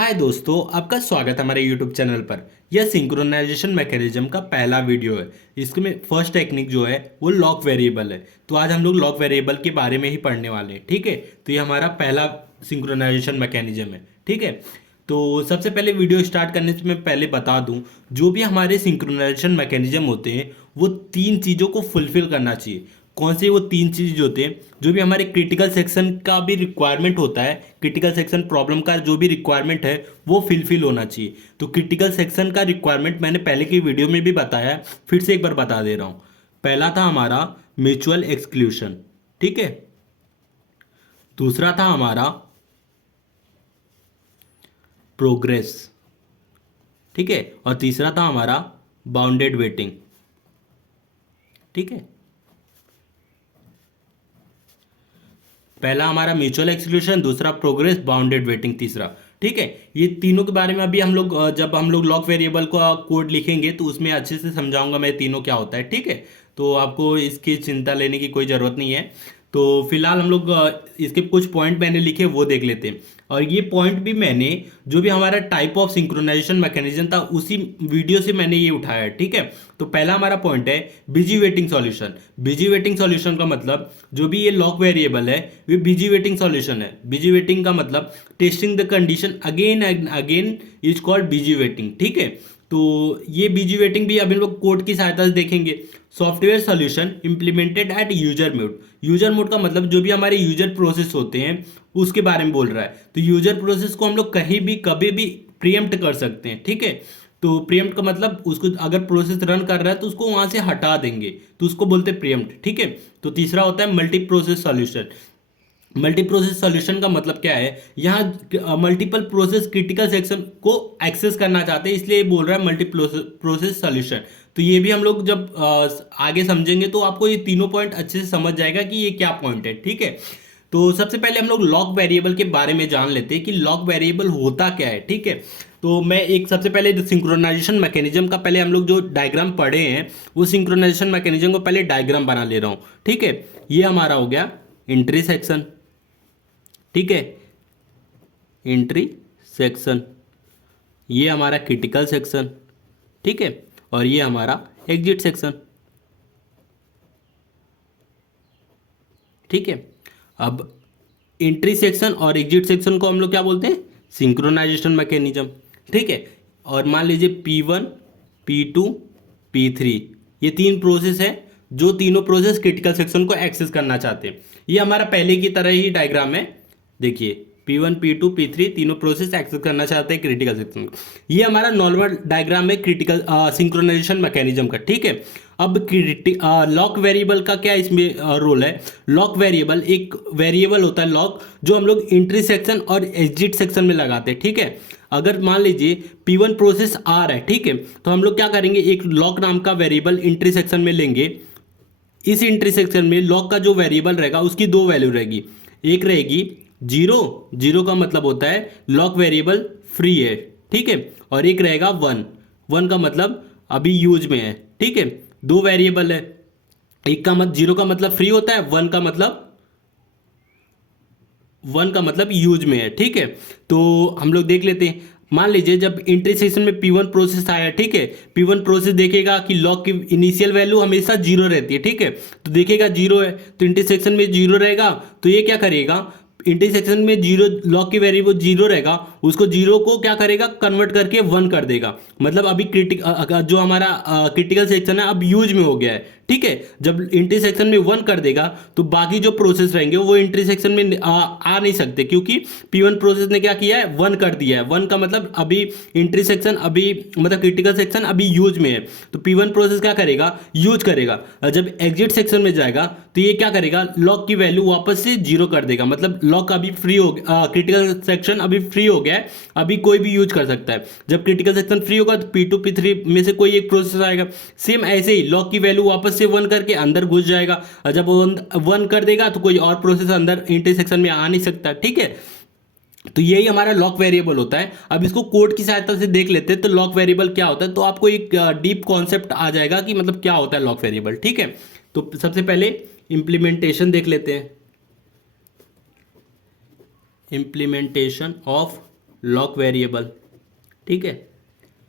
हाय दोस्तों, आपका स्वागत है हमारे YouTube चैनल पर। यह सिंक्रोनाइजेशन मैकेनिज्म का पहला वीडियो है। इसमें फर्स्ट टेक्निक जो है वो लॉक वेरिएबल है। तो आज हम लोग लॉक वेरिएबल के बारे में ही पढ़ने वाले हैं, ठीक है। तो ये हमारा पहला सिंक्रोनाइजेशन मैकेनिज्म है, ठीक है। तो सबसे पहले वीडियो स्टार्ट करने से मैं पहले बता दूं, जो भी हमारे सिंक्रोनाइजेशन मैकेनिज्म होते हैं वो तीन चीज़ों को फुलफिल करना चाहिए। कौन से वो तीन चीज़ होते हैं? जो भी हमारे क्रिटिकल सेक्शन का भी रिक्वायरमेंट होता है, क्रिटिकल सेक्शन प्रॉब्लम का जो भी रिक्वायरमेंट है वो फिलफिल होना चाहिए। तो क्रिटिकल सेक्शन का रिक्वायरमेंट मैंने पहले की वीडियो में भी बताया है, फिर से एक बार बता दे रहा हूँ। पहला था हमारा म्यूचुअल एक्सक्लूशन, ठीक है। दूसरा था हमारा प्रोग्रेस, ठीक है। और तीसरा था हमारा बाउंडेड वेटिंग, ठीक है। पहला हमारा म्यूचुअल एक्सक्लूशन, दूसरा प्रोग्रेस, बाउंडेड वेटिंग, तीसरा, ठीक है। ये तीनों के बारे में अभी हम लोग जब हम लोग लॉक वेरिएबल का कोड लिखेंगे तो उसमें अच्छे से समझाऊंगा मैं तीनों क्या होता है, ठीक है। तो आपको इसकी चिंता लेने की कोई ज़रूरत नहीं है। तो फिलहाल हम लोग इसके कुछ पॉइंट मैंने लिखे वो देख लेते हैं। और ये पॉइंट भी मैंने जो भी हमारा टाइप ऑफ सिंक्रोनाइजेशन मैकेनिज्म था उसी वीडियो से मैंने ये उठाया है, ठीक है। तो पहला हमारा पॉइंट है busy waiting solution. Busy waiting solution का मतलब जो भी ये लॉक वेरिएबल है वो बिजी वेटिंग सॉल्यूशन है। बिजी वेटिंग का मतलब testing the condition again and again is called busy waiting, ठीक है। तो ये बिजी वेटिंग भी अभी हम लोग कोड की सहायता से देखेंगे। Software solution implemented at user mode. User mode का मतलब जो भी हमारे यूजर प्रोसेस होते हैं उसके बारे में बोल रहा है। तो यूजर प्रोसेस को हम लोग कहीं भी कभी भी प्रीएम्प्ट कर सकते हैं, ठीक है। तो प्रीएम्प्ट का मतलब उसको अगर प्रोसेस रन कर रहा है तो उसको वहां से हटा देंगे, तो उसको बोलते हैं प्रीएम्प्ट, ठीक है। तो तीसरा होता है multi process solution. Multi process solution का मतलब क्या है? यहाँ मल्टीपल प्रोसेस क्रिटिकल सेक्शन को एक्सेस करना चाहते हैं, इसलिए बोल रहा है मल्टी प्रोसेस सॉल्यूशन। तो ये भी हम लोग जब आगे समझेंगे तो आपको ये तीनों पॉइंट अच्छे से समझ जाएगा कि ये क्या पॉइंट है, ठीक है। तो सबसे पहले हम लोग लॉक वेरिएबल के बारे में जान लेते हैं कि लॉक वेरिएबल होता क्या है, ठीक है। तो मैं एक सबसे पहले सिंक्रोनाइजेशन मैकेनिज्म का पहले हम लोग जो डायग्राम पढ़े हैं वो सिंक्रोनाइजेशन मैकेनिज्म को पहले डायग्राम बना ले रहा हूँ, ठीक है। ये हमारा हो गया एंट्री सेक्शन, ठीक है, एंट्री सेक्शन। ये हमारा क्रिटिकल सेक्शन, ठीक है। और ये हमारा एग्जिट सेक्शन, ठीक है। अब एंट्री सेक्शन और एग्जिट सेक्शन को हम लोग क्या बोलते हैं? सिंक्रोनाइजेशन मैकेनिज्म, ठीक है। और मान लीजिए P1, P2, P3 ये तीन प्रोसेस है। जो तीनों प्रोसेस क्रिटिकल सेक्शन को एक्सेस करना चाहते हैं। ये हमारा पहले की तरह ही डायग्राम है, देखिए P1, P2, P3 तीनों प्रोसेस एक्सेस करना चाहते हैं क्रिटिकल सेक्शन को। ये हमारा नॉर्मल डायग्राम है क्रिटिकल सिंक्रोनाइजेशन मैकेनिज्म का, ठीक है। अब लॉक वेरिएबल का क्या इसमें रोल है? लॉक वेरिएबल एक वेरिएबल होता है लॉक, जो हम लोग एंट्री सेक्शन और एग्जिट सेक्शन में लगाते हैं, ठीक है। अगर मान लीजिए P1 प्रोसेस आ रहा है, ठीक है, तो हम लोग क्या करेंगे, एक लॉक नाम का वेरिएबल एंट्री सेक्शन में लेंगे। इस एंट्री सेक्शन में लॉक का जो वेरिएबल रहेगा उसकी दो वैल्यू रहेगी। एक रहेगी जीरो, जीरो का मतलब होता है लॉक वेरिएबल फ्री है, ठीक है। और एक रहेगा वन, वन का मतलब अभी यूज में है, ठीक है। दो वेरिएबल है, एक का मतलब जीरो का मतलब फ्री होता है, वन का मतलब यूज में है, ठीक है। तो हम लोग देख लेते हैं। मान लीजिए जब एंट्री सेक्शन में P1 प्रोसेस आया, ठीक है। P1 प्रोसेस देखेगा कि लॉक की इनिशियल वैल्यू हमेशा जीरो रहती है, ठीक है। तो देखेगा जीरो है तो एंट्री सेक्शन में जीरो रहेगा, तो ये क्या करेगा, एंट्री सेक्शन में जीरो लॉक की वेरिएबल जीरो रहेगा, उसको जीरो को क्या करेगा, कन्वर्ट करके वन कर देगा। मतलब अभी जो हमारा क्रिटिकल सेक्शन है अब यूज में हो गया है, ठीक है। जब एंट्री सेक्शन में वन कर देगा तो बाकी जो प्रोसेस रहेंगे वो एंट्री सेक्शन में आ नहीं सकते, क्योंकि P1 प्रोसेस ने क्या किया है, वन कर दिया है। वन का मतलब अभी एंट्री सेक्शन अभी मतलब क्रिटिकल सेक्शन अभी यूज में है, तो P1 प्रोसेस क्या करेगा, यूज करेगा। और जब एग्जिट सेक्शन में जाएगा तो ये क्या करेगा, लॉक की वैल्यू वापस से जीरो कर देगा। मतलब लॉक अभी फ्री हो गया, क्रिटिकल सेक्शन अभी फ्री हो गया है, अभी कोई भी यूज कर सकता है। जब क्रिटिकल सेक्शन फ्री होगा तो P2, P3 में से कोई एक प्रोसेस आएगा, सेम ऐसे ही लॉक की वैल्यू वापस से वन करके अंदर घुस जाएगा। और जब वन कर देगा तो कोई और प्रोसेस अंदर एंट्री सेक्शन में आ नहीं सकता, ठीक है। तो यही हमारा लॉक वेरिएबल होता है। अब इसको कोड की सहायता से देख लेते हैं तो लॉक वेरिएबल क्या होता है, तो आपको एक डीप कॉन्सेप्ट आ जाएगा कि मतलब क्या होता है लॉक वेरिएबल, ठीक है। तो सबसे पहले इंप्लीमेंटेशन देख लेते हैं। इंप्लीमेंटेशन ऑफ लॉक वेरिएबल, ठीक है।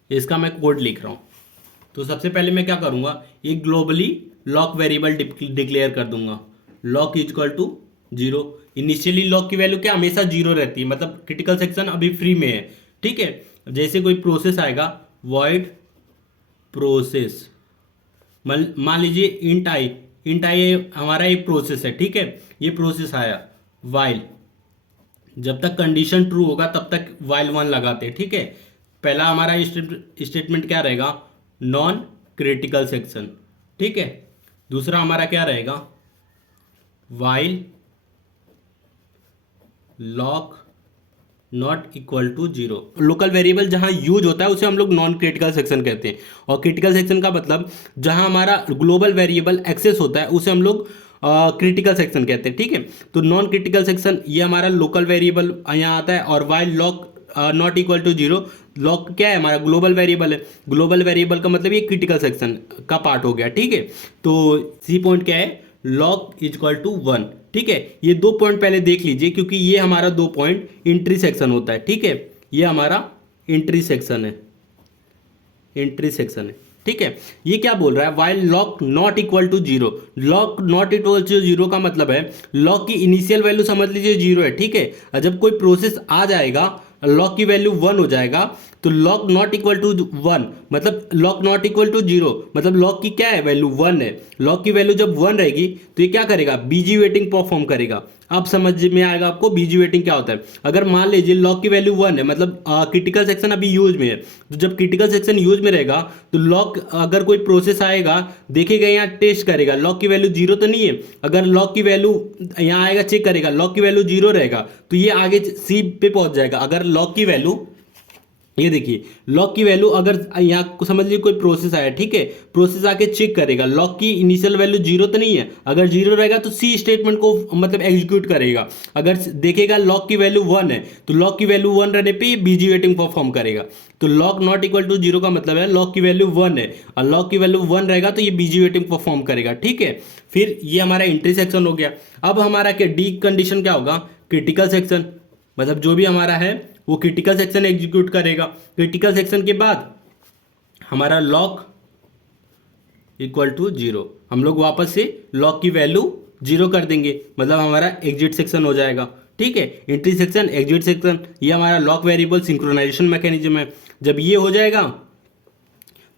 इसका मैं कोड लिख रहा हूँ। तो सबसे पहले मैं क्या करूँगा, एक ग्लोबली लॉक वेरिएबल डिक्लेयर कर दूंगा, lock is equal to 0। Initially lock की वैल्यू क्या हमेशा 0 रहती है, मतलब क्रिटिकल सेक्शन अभी फ्री में है, ठीक है। जैसे कोई प्रोसेस आएगा, वॉइड प्रोसेस, मान लीजिए इंट आई हमारा एक प्रोसेस है, ठीक है। ये प्रोसेस आया, वाइल, जब तक कंडीशन ट्रू होगा तब तक वाइल 1 लगाते हैं, ठीक है। पहला हमारा स्टेटमेंट क्या रहेगा, नॉन क्रिटिकल सेक्शन, ठीक है। दूसरा हमारा क्या रहेगा, while lock not equal to 0। Local variable जहां यूज होता है उसे हम लोग नॉन क्रिटिकल सेक्शन कहते हैं, और क्रिटिकल सेक्शन का मतलब जहां हमारा ग्लोबल वेरिएबल एक्सेस होता है उसे हम लोग क्रिटिकल सेक्शन कहते हैं, ठीक है। तो नॉन क्रिटिकल सेक्शन ये हमारा लोकल वेरिएबल यहाँ आता है, और while lock not equal to 0, lock क्या है हमारा ग्लोबल वेरिएबल है, ग्लोबल वेरिएबल का मतलब ये क्रिटिकल सेक्शन का पार्ट हो गया, ठीक है। तो सी पॉइंट क्या है, लॉक इज इक्वल टू 1, ठीक है। ये 2 पॉइंट पहले देख लीजिए, क्योंकि ये हमारा 2 पॉइंट इंट्री सेक्शन होता है, ठीक है। ये हमारा इंट्री सेक्शन है, इंट्री सेक्शन है, ठीक है। ये क्या बोल रहा है, while lock not equal to 0, lock not equal to 0 का मतलब है लॉक की इनिशियल वैल्यू समझ लीजिए 0 है, ठीक है। और जब कोई प्रोसेस आ जाएगा लॉक की वैल्यू 1 हो जाएगा, तो लॉक नॉट इक्वल टू 1 मतलब लॉक नॉट इक्वल टू 0 मतलब लॉक की क्या है वैल्यू 1 है। लॉक की वैल्यू जब 1 रहेगी तो ये क्या करेगा, बीजी वेटिंग परफॉर्म करेगा। अब समझ में आएगा आपको बीजी वेटिंग क्या होता है। अगर मान लीजिए लॉक की वैल्यू 1 है, मतलब क्रिटिकल सेक्शन अभी यूज में है, तो जब क्रिटिकल सेक्शन यूज में रहेगा तो लॉक, अगर कोई प्रोसेस आएगा देखेगा, यहाँ टेस्ट करेगा लॉक की वैल्यू 0 तो नहीं है। अगर लॉक की वैल्यू यहाँ आएगा, चेक करेगा, लॉक की वैल्यू 0 रहेगा तो ये आगे सी पे पहुंच जाएगा। अगर लॉक की वैल्यू, ये देखिए लॉक की वैल्यू, अगर यहाँ समझ लीजिए कोई प्रोसेस आया, ठीक है, प्रोसेस आके चेक करेगा लॉक की इनिशियल वैल्यू 0 तो नहीं है। अगर 0 रहेगा तो सी स्टेटमेंट को मतलब एग्जीक्यूट करेगा। अगर देखेगा लॉक की वैल्यू 1 है तो लॉक की वैल्यू 1 रहने पे ये बीजी वेटिंग परफॉर्म करेगा। तो लॉक नॉट इक्वल टू 0 का मतलब है लॉक की वैल्यू 1 है, और लॉक की वैल्यू 1 रहेगा तो ये बीजी वेटिंग परफॉर्म करेगा, ठीक है। फिर ये हमारा इंट्री सेक्शन हो गया। अब हमारा क्या डी कंडीशन क्या होगा, क्रिटिकल सेक्शन, मतलब जो भी हमारा है वो क्रिटिकल सेक्शन एग्जीक्यूट करेगा। क्रिटिकल सेक्शन के बाद हमारा लॉक इक्वल टू 0, हम लोग वापस से लॉक की वैल्यू 0 कर देंगे, मतलब हमारा एग्जिट सेक्शन हो जाएगा, ठीक है। एंट्री सेक्शन, एग्जिट सेक्शन, ये हमारा लॉक वेरिएबल सिंक्रोनाइजेशन मैकेनिज्म है। जब ये हो जाएगा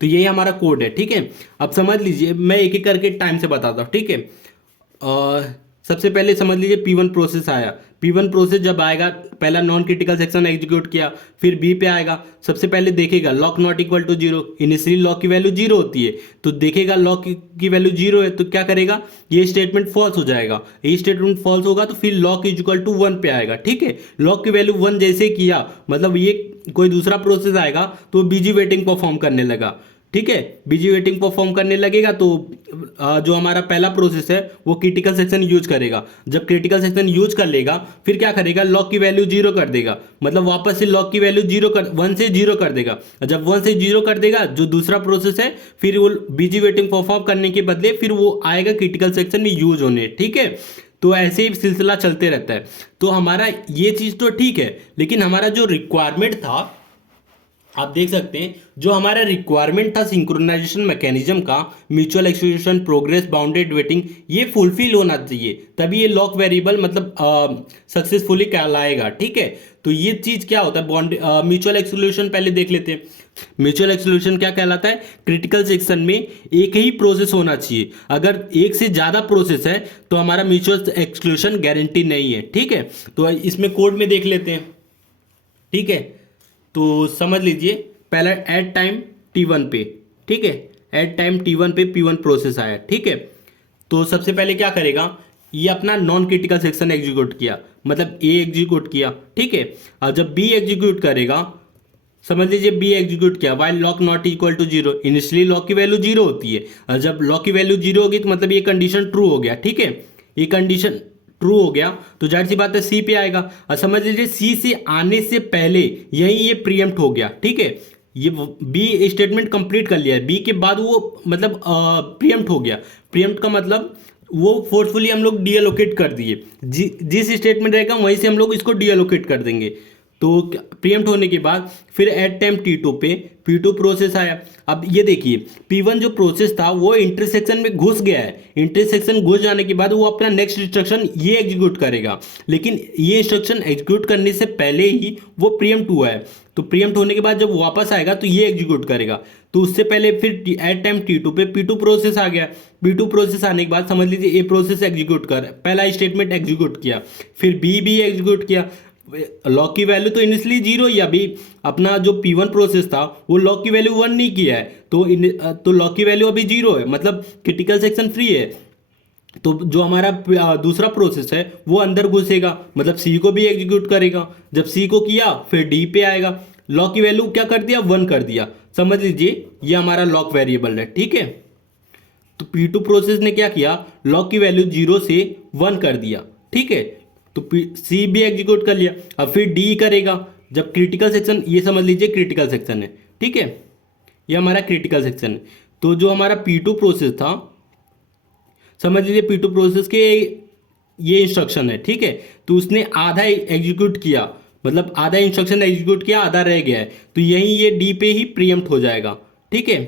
तो यही हमारा कोड है, ठीक है। अब समझ लीजिए, मैं एक एक करके टाइम से बताता हूँ, ठीक है। सबसे पहले समझ लीजिए P1 प्रोसेस आया। P1 प्रोसेस जब आएगा, पहला नॉन क्रिटिकल सेक्शन एग्जीक्यूट किया, फिर B पे आएगा। सबसे पहले देखेगा lock not equal to 0, initially lock की वैल्यू 0 होती है, तो देखेगा लॉक की वैल्यू 0 है तो क्या करेगा, ये स्टेटमेंट फॉल्स हो जाएगा। ये स्टेटमेंट फॉल्स होगा तो फिर लॉक इज इक्वल टू 1 पे आएगा, ठीक है। लॉक की वैल्यू 1 जैसे किया, मतलब ये कोई दूसरा प्रोसेस आएगा तो बीजी वेटिंग परफॉर्म करने लगा, ठीक है। बीजी वेटिंग परफॉर्म करने लगेगा तो जो हमारा पहला प्रोसेस है वो क्रिटिकल सेक्शन यूज करेगा। जब क्रिटिकल सेक्शन यूज कर लेगा फिर क्या करेगा, लॉक की वैल्यू 0 कर देगा, मतलब वापस से लॉक की वैल्यू 1 से 0 कर देगा। जब 1 से 0 कर देगा, जो दूसरा प्रोसेस है फिर वो बीजी वेटिंग परफॉर्म करने के बदले फिर वो आएगा क्रिटिकल सेक्शन में यूज होने, ठीक है। तो ऐसे ही सिलसिला चलते रहता है। तो हमारा ये चीज़ तो ठीक है, लेकिन हमारा जो रिक्वायरमेंट था, आप देख सकते हैं, जो हमारा रिक्वायरमेंट था सिंक्रोनाइजेशन मैकेनिज्म का, mutual exclusion, progress, bounded waiting, ये फुलफिल होना चाहिए, तभी ये लॉक वेरिएबल मतलब सक्सेसफुली कहलाएगा, ठीक है। तो ये चीज़ क्या होता है, म्यूचुअल एक्सक्लूजन पहले देख लेते हैं। म्यूचुअल एक्सक्लूजन क्या कहलाता है, क्रिटिकल सेक्शन में एक ही प्रोसेस होना चाहिए। अगर एक से ज़्यादा प्रोसेस है तो हमारा म्यूचुअल एक्सक्लूजन गारंटी नहीं है, ठीक है। तो इसमें कोड में देख लेते हैं, ठीक है। तो समझ लीजिए, पहला एट टाइम T1 पे, ठीक है, एट टाइम T1 पे P1 प्रोसेस आया, ठीक है। तो सबसे पहले क्या करेगा, ये अपना नॉन क्रिटिकल सेक्शन एग्जीक्यूट किया, मतलब A एग्जीक्यूट किया, ठीक है। और जब B एग्जीक्यूट करेगा, समझ लीजिए B एग्जीक्यूट किया, while lock not equal to 0, initially lock की वैल्यू 0 होती है, और जब लॉक की वैल्यू 0 होगी तो मतलब ये कंडीशन ट्रू हो गया, ठीक है। ये कंडीशन ट्रू हो गया तो जाहिर सी बात है सी पे आएगा, और समझ लीजिए सी से आने से पहले यही ये प्रीएम्प्ट हो गया, ठीक है। ये बी स्टेटमेंट कंप्लीट कर लिया है, बी के बाद वो मतलब प्रीएम्प्ट हो गया। प्रीएम्प्ट का मतलब वो फोर्सफुली हम लोग डीएलोकेट कर दिए, जिस स्टेटमेंट रहेगा वहीं से हम लोग इसको डीएलोकेट कर देंगे। तो प्रीएम्प्ट होने के बाद फिर एट टाइम T2 पे P2 प्रोसेस आया। अब ये देखिए P1 जो प्रोसेस था वो इंटरसेक्शन में घुस गया है, इंटरसेक्शन घुस जाने के बाद वो अपना नेक्स्ट इंस्ट्रक्शन ये एग्जीक्यूट करेगा, लेकिन ये इंस्ट्रक्शन एग्जीक्यूट करने से पहले ही वो प्रीएम्प्ट हुआ है। तो प्रीएम्प्ट होने के बाद जब वापस आएगा तो ये एग्जीक्यूट करेगा। तो उससे पहले फिर एट टाइम T2 पे P2 प्रोसेस आ गया। P2 प्रोसेस आने के बाद समझ लीजिए ए प्रोसेस एग्जीक्यूट कर, पहला स्टेटमेंट एग्जीक्यूट किया, फिर बी भी एग्जीक्यूट किया। लॉक की वैल्यू तो इनिशियली जीरो ही, अभी अपना जो P1 प्रोसेस था वो लॉक की वैल्यू 1 नहीं किया है, तो लॉक की वैल्यू अभी जीरो है, मतलब क्रिटिकल सेक्शन फ्री है। तो जो हमारा दूसरा प्रोसेस है वो अंदर घुसेगा, मतलब सी को भी एग्जीक्यूट करेगा। जब सी को किया फिर डी पे आएगा, लॉक की वैल्यू क्या कर दिया, 1 कर दिया। समझ लीजिए ये हमारा लॉक वेरिएबल है, ठीक है। तो P2 प्रोसेस ने क्या किया, लॉक की वैल्यू 0 से 1 कर दिया, ठीक है। तो सी भी एग्जीक्यूट कर लिया। अब फिर डी करेगा जब क्रिटिकल सेक्शन, ये समझ लीजिए क्रिटिकल सेक्शन है, ठीक है, ये हमारा क्रिटिकल सेक्शन है। तो जो हमारा P2 प्रोसेस था, समझ लीजिए P2 प्रोसेस के ये इंस्ट्रक्शन है, ठीक है। तो उसने आधा एग्जीक्यूट किया, मतलब आधा इंस्ट्रक्शन एग्जीक्यूट किया, आधा रह गया है, तो यही ये डी पे ही प्रीएम्प्ट हो जाएगा, ठीक है,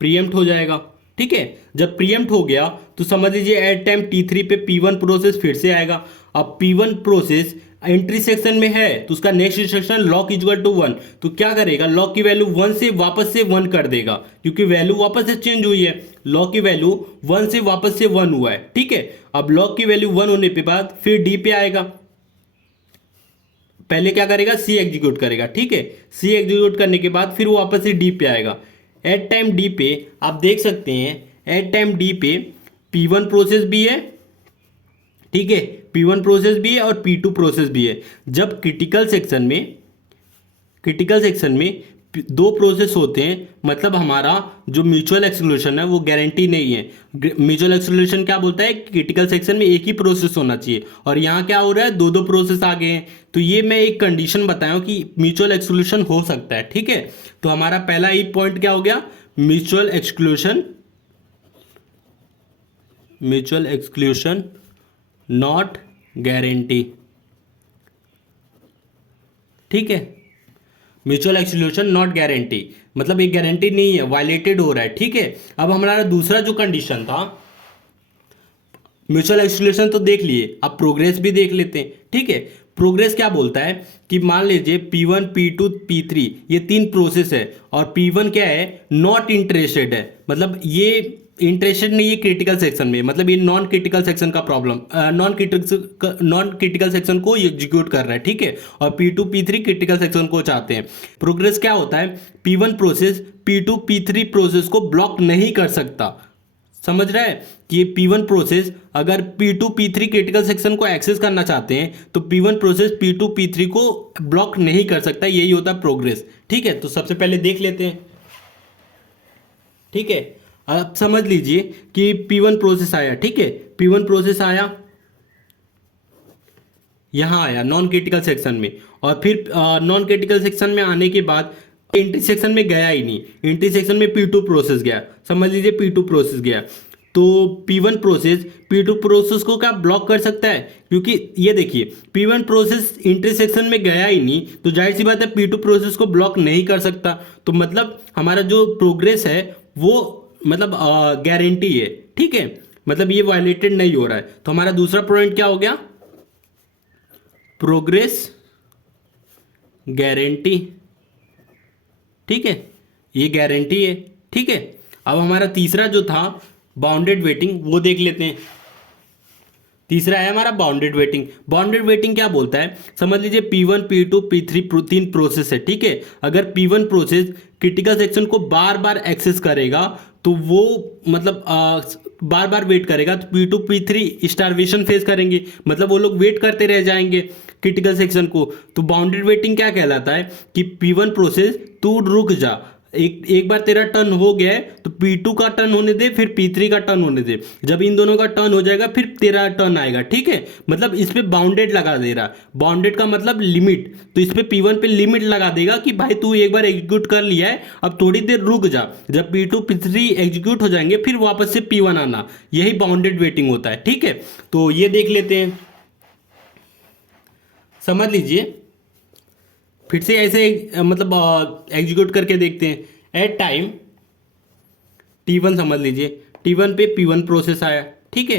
प्रीएम्प्ट हो जाएगा, ठीक है। जब प्रीएम्प्ट हो गया तो समझ लीजिए एट टाइम T3 पे P1 प्रोसेस फिर से आएगा। अब P1 प्रोसेस एंट्री सेक्शन में है तो उसका next instruction lock equal to 1, तो क्या करेगा, लॉक की वैल्यू 1 से वापस से 1 कर देगा, क्योंकि वैल्यू वापस से चेंज हुई है। लॉक की वैल्यू 1 से वापस से 1 हुआ है, ठीक है। अब लॉक की वैल्यू 1 होने के बाद फिर डी पे आएगा, पहले क्या करेगा, सी एग्जीक्यूट करेगा, ठीक है। सी एग्जीक्यूट करने के बाद फिर वो वापस से डी पे आएगा। एट टाइम डी पे आप देख सकते हैं, एट टाइम डी पे P1 प्रोसेस भी है, ठीक है, P1 प्रोसेस भी है और P2 प्रोसेस भी है। जब क्रिटिकल सेक्शन में दो प्रोसेस होते हैं, मतलब हमारा जो म्यूचुअल एक्सक्लूशन है वो गारंटी नहीं है। म्यूचुअल एक्सक्लूशन क्या बोलता है, क्रिटिकल सेक्शन में एक ही प्रोसेस होना चाहिए, और यहाँ क्या हो रहा है, दो दो प्रोसेस आ गए हैं। तो ये मैं एक कंडीशन बताया कि म्यूचुअल एक्सक्लूशन हो सकता है, ठीक है। तो हमारा पहला ही पॉइंट क्या हो गया, म्यूचुअल एक्सक्लूशन नॉट गारंटी, ठीक है। म्यूचुअल एक्सक्लूशन नॉट गारंटी मतलब एक गारंटी नहीं है, वायलेटेड हो रहा है, ठीक है। अब हमारा दूसरा जो कंडीशन था, म्यूचुअल एक्सक्लूशन तो देख लिए, अब प्रोग्रेस भी देख लेते हैं, ठीक है। प्रोग्रेस क्या बोलता है कि मान लीजिए P1 P2 P3 ये 3 प्रोसेस है, और P1 क्या है, नॉट इंटरेस्टेड है, मतलब ये इंटरेस्टेड नहीं है क्रिटिकल सेक्शन में, मतलब ये नॉन क्रिटिकल सेक्शन का प्रॉब्लम, नॉन क्रिटिकल सेक्शन को एग्जीक्यूट कर रहा है, ठीक है। और P2 P3 क्रिटिकल सेक्शन को चाहते हैं। प्रोग्रेस क्या होता है, P1 process P2 P3 process को ब्लॉक नहीं कर सकता, समझ रहा है कि ये P1 प्रोसेस अगर P2 P3 क्रिटिकल सेक्शन को एक्सेस करना चाहते हैं तो P1 प्रोसेस P2 P3 को ब्लॉक नहीं कर सकता, यही होता है प्रोग्रेस, ठीक है। तो सबसे पहले देख लेते हैं, ठीक है। अब समझ लीजिए कि P1 प्रोसेस आया, ठीक है, P1 प्रोसेस आया, यहां आया नॉन क्रिटिकल सेक्शन में, और फिर नॉन क्रिटिकल सेक्शन में आने के बाद एंट्री सेक्शन में गया ही नहीं, एंट्री सेक्शन में P2 प्रोसेस गया, समझ लीजिए P2 प्रोसेस गया। तो P1 प्रोसेस P2 प्रोसेस को क्या ब्लॉक कर सकता है, क्योंकि ये देखिए P1 प्रोसेस एंट्री सेक्शन में गया ही नहीं, तो जाहिर सी बात है P2 प्रोसेस को ब्लॉक नहीं कर सकता। तो मतलब हमारा जो प्रोग्रेस है वो मतलब गारंटी है, ठीक है, मतलब ये वायलेटेड नहीं हो रहा है। तो हमारा दूसरा पॉइंट क्या हो गया, प्रोग्रेस गारंटी, ठीक है, ये गारंटी है, ठीक है। अब हमारा तीसरा जो था बाउंडेड वेटिंग, वो देख लेते हैं। तीसरा है हमारा बाउंडेड वेटिंग। बाउंडेड वेटिंग क्या बोलता है, समझ लीजिए P1 P2 P3 3 प्रोसेस है, ठीक है। अगर P1 प्रोसेस क्रिटिकल सेक्शन को बार बार एक्सेस करेगा तो वो मतलब बार बार वेट करेगा, तो P2 P3 स्टारवेशन फेस करेंगे, मतलब वो लोग वेट करते रह जाएंगे क्रिटिकल सेक्शन को। तो बाउंडेड वेटिंग क्या कहलाता है कि P1 प्रोसेस तू रुक जा, एक बार तेरा टर्न हो गया है तो P2 का टर्न होने दे, फिर P3 का टर्न होने दे, जब इन दोनों का टर्न हो जाएगा फिर तेरा टर्न आएगा, ठीक है। मतलब इस पे बाउंडेड लगा दे रहा, बाउंडेड का मतलब लिमिट, तो इस पे P1 पे लिमिट लगा देगा कि भाई तू एक बार एग्जीक्यूट कर लिया है, अब थोड़ी देर रुक जा, जब P2 P3 एग्जीक्यूट हो जाएंगे फिर वापस से P1 आना, यही बाउंडेड वेटिंग होता है, ठीक है। तो ये देख लेते हैं, समझ लीजिए फिर से ऐसे मतलब एग्जीक्यूट करके देखते हैं। एट टाइम T1 समझ लीजिए, T1 पे P1 प्रोसेस आया, ठीक है,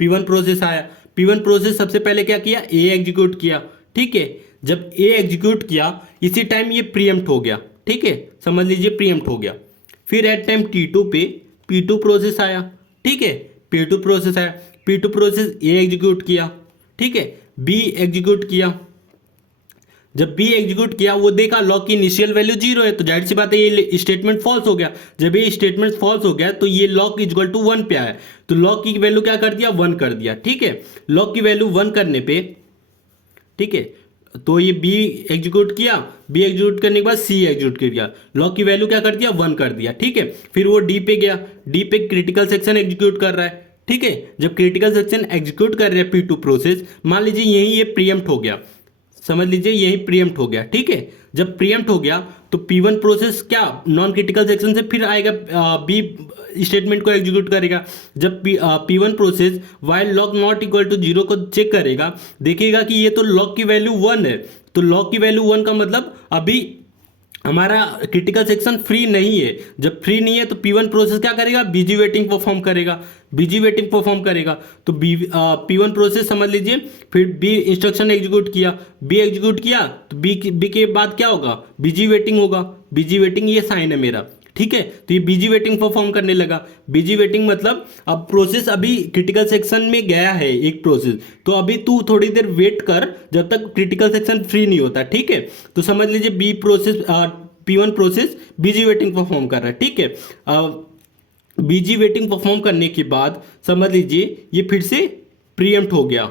P1 प्रोसेस आया। P1 प्रोसेस सबसे पहले क्या किया, A एग्जीक्यूट किया, ठीक है। जब A एग्जीक्यूट किया इसी टाइम ये प्रीएम्प्ट हो गया, ठीक है, समझ लीजिए प्रीएम्प्ट हो गया। फिर एट टाइम T2 पे P2 प्रोसेस आया, ठीक है, P2 प्रोसेस आया, P2 प्रोसेस A एग्जीक्यूट किया, ठीक है, B एग्जीक्यूट किया। जब बी एग्जीक्यूट किया वो देखा लॉग की इनिशियल वैल्यू 0 है, तो जाहिर सी बात है ये स्टेटमेंट फॉल्स हो गया। जब ये स्टेटमेंट फॉल्स हो गया तो ये लॉग इक्वल टू 1 पे आया, तो लॉग की वैल्यू क्या कर दिया, 1 कर दिया, ठीक है। लॉग की वैल्यू 1 करने पे, ठीक है, तो ये बी एग्जीक्यूट किया, बी एग्जीक्यूट करने के बाद सी एग्जीक्यूट कर दिया, लॉग की वैल्यू क्या कर दिया, 1 कर दिया, ठीक है। फिर वो डी पे गया, डी पे क्रिटिकल सेक्शन एग्जीक्यूट कर रहा है, ठीक है। जब क्रिटिकल सेक्शन एग्जीक्यूट कर रहे हैं P2 प्रोसेस, मान लीजिए यही ये प्रीएम्प्ट हो गया, समझ लीजिए यही प्रीएम्प्ट हो गया, ठीक है। जब प्रीएम्प्ट हो गया तो P1 प्रोसेस क्या नॉन क्रिटिकल सेक्शन से फिर आएगा, बी स्टेटमेंट को एग्जीक्यूट करेगा। जब P1 process while lock not equal to 0 को चेक करेगा, देखेगा कि ये तो लॉग की वैल्यू 1 है, तो लॉग की वैल्यू 1 का मतलब अभी हमारा क्रिटिकल सेक्शन फ्री नहीं है। जब फ्री नहीं है तो P1 प्रोसेस क्या करेगा, बीजी वेटिंग परफॉर्म करेगा, बीजी वेटिंग परफॉर्म करेगा। तो P1 प्रोसेस समझ लीजिए, फिर बी इंस्ट्रक्शन एग्जीक्यूट किया, बी एग्जीक्यूट किया तो बी के बाद क्या होगा, बीजी वेटिंग होगा, बीजी वेटिंग ये साइन है मेरा, ठीक है। तो ये बीजी वेटिंग परफॉर्म करने लगा। बीजी वेटिंग मतलब अब प्रोसेस अभी क्रिटिकल सेक्शन में गया है एक प्रोसेस, तो अभी तू थोड़ी देर वेट कर जब तक क्रिटिकल सेक्शन फ्री नहीं होता, ठीक है। तो समझ लीजिए be process P1 process busy waiting perform कर रहा है, ठीक है। बीजी वेटिंग परफॉर्म करने के बाद समझ लीजिए ये फिर से प्रीएम्प्ट हो गया,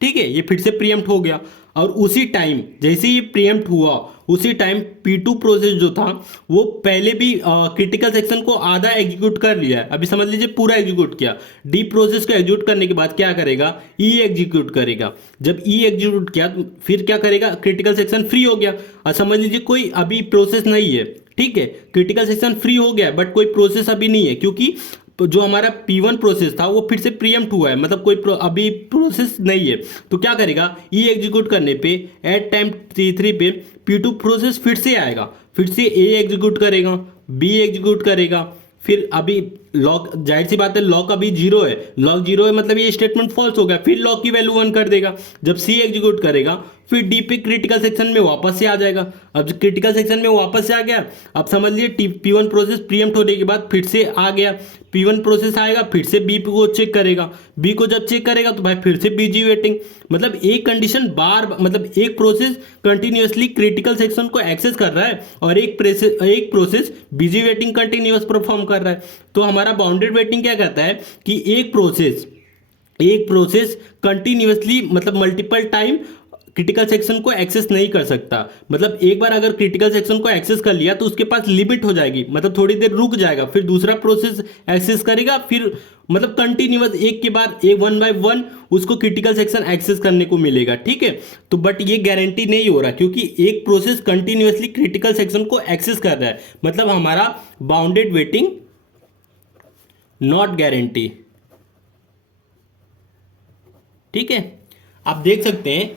ठीक है, ये फिर से प्रीएम्प्ट हो गया। और उसी टाइम जैसे ये प्रीएम्प्ट हुआ उसी टाइम P2 प्रोसेस जो था वो पहले भी क्रिटिकल सेक्शन को आधा एग्जीक्यूट कर लिया है, अभी समझ लीजिए पूरा एग्जीक्यूट किया। डी प्रोसेस को एग्जीक्यूट करने के बाद क्या करेगा, ई एग्जीक्यूट करेगा। जब ई एग्जीक्यूट किया तो फिर क्या करेगा, क्रिटिकल सेक्शन फ्री हो गया। और समझ लीजिए कोई अभी प्रोसेस नहीं है, ठीक है, क्रिटिकल सेक्शन फ्री हो गया बट कोई प्रोसेस अभी नहीं है, क्योंकि जो हमारा P1 प्रोसेस था वो फिर से प्रीएम्प्ट हुआ है, मतलब कोई अभी प्रोसेस नहीं है। तो क्या करेगा, ई एग्जीक्यूट करने पे एट टाइम T3 पे P2 प्रोसेस फिर से आएगा, फिर से ए एग्जीक्यूट करेगा, बी एग्जीक्यूट करेगा। फिर अभी लॉग, जाहिर सी बात है लॉग अभी 0 है, लॉग 0 है मतलब ये स्टेटमेंट फॉल्स हो गया, फिर लॉग की वैल्यू 1 कर देगा। जब सी एग्जीक्यूट करेगा फिर डी पे क्रिटिकल सेक्शन में वापस से आ जाएगा। अब क्रिटिकल सेक्शन में वापस से आ गया, अब समझ लीजिए P1 प्रोसेस प्रीएम्प्ट होने के बाद फिर से आ गया, P1 प्रोसेस आएगा फिर से बी को चेक करेगा, बी को जब चेक करेगा तो भाई फिर से बीजी वेटिंग, मतलब एक कंडीशन मतलब एक प्रोसेस कंटिन्यूअसली क्रिटिकल सेक्शन को एक्सेस कर रहा है और एक प्रोसेस बीजी वेटिंग कंटिन्यूअस परफॉर्म कर रहा है। तो हमारा बाउंडेड वेटिंग क्या कहता है कि एक प्रोसेस कंटिन्यूअसली मतलब मल्टीपल टाइम क्रिटिकल सेक्शन को एक्सेस नहीं कर सकता। मतलब एक बार अगर क्रिटिकल सेक्शन को एक्सेस कर लिया तो उसके पास लिमिट हो जाएगी, मतलब थोड़ी देर रुक जाएगा, फिर दूसरा प्रोसेस एक्सेस करेगा, फिर मतलब कंटिन्यूअस एक के बाद एक 1 by 1 उसको क्रिटिकल सेक्शन एक्सेस करने को मिलेगा, ठीक है। तो बट ये गारंटी नहीं हो रहा क्योंकि एक प्रोसेस कंटिन्यूअसली क्रिटिकल सेक्शन को एक्सेस कर रहा है, मतलब हमारा बाउंडेड वेटिंग नॉट गारंटी, ठीक है। आप देख सकते हैं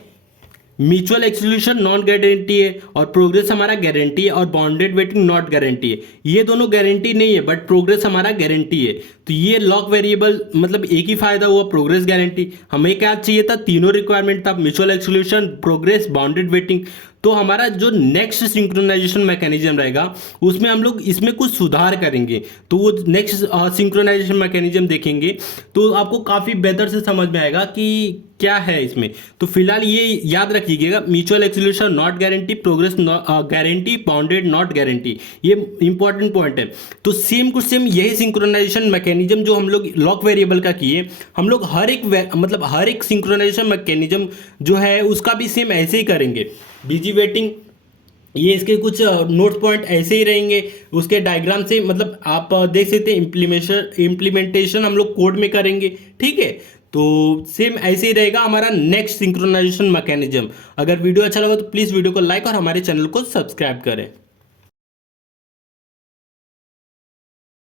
म्यूचुअल एक्सक्लूशन नॉन गारंटी है और प्रोग्रेस हमारा गारंटी है और बाउंडेड वेटिंग नॉट गारंटी है। ये दोनों गारंटी नहीं है बट प्रोग्रेस हमारा गारंटी है। तो ये लॉक वेरिएबल मतलब एक ही फायदा हुआ, प्रोग्रेस गारंटी। हमें क्या चाहिए था, तीनों रिक्वायरमेंट था, mutual exclusion, progress, bounded waiting. तो हमारा जो नेक्स्ट सिंक्रोनाइजेशन मैकेनिज्म रहेगा उसमें हम लोग इसमें कुछ सुधार करेंगे। तो वो नेक्स्ट सिंक्रोनाइजेशन मैकेनिज्म देखेंगे तो आपको काफ़ी बेहतर से समझ में आएगा कि क्या है इसमें। तो फिलहाल ये याद रखिएगा, mutual exclusion not guarantee, progress guarantee, bounded not guarantee, ये इंपॉर्टेंट पॉइंट है। तो सेम कुछ सेम यही सिंक्रोनाइजेशन मैकेनिज्म जो हम लोग लॉक वेरिएबल का किए, हम लोग हर एक सिंक्रोनाइजेशन मैकेनिज्म जो है उसका भी सेम ऐसे ही करेंगे। बीजी वेटिंग, ये इसके कुछ नोट पॉइंट ऐसे ही रहेंगे, उसके डायग्राम से मतलब आप देख सकते हैं। इम्प्लीमेंटेशन हम लोग कोड में करेंगे, ठीक है। तो सेम ऐसे ही रहेगा हमारा नेक्स्ट सिंक्रोनाइजेशन मैकेनिज्म। अगर वीडियो अच्छा लगा तो प्लीज़ वीडियो को लाइक और हमारे चैनल को सब्सक्राइब करें।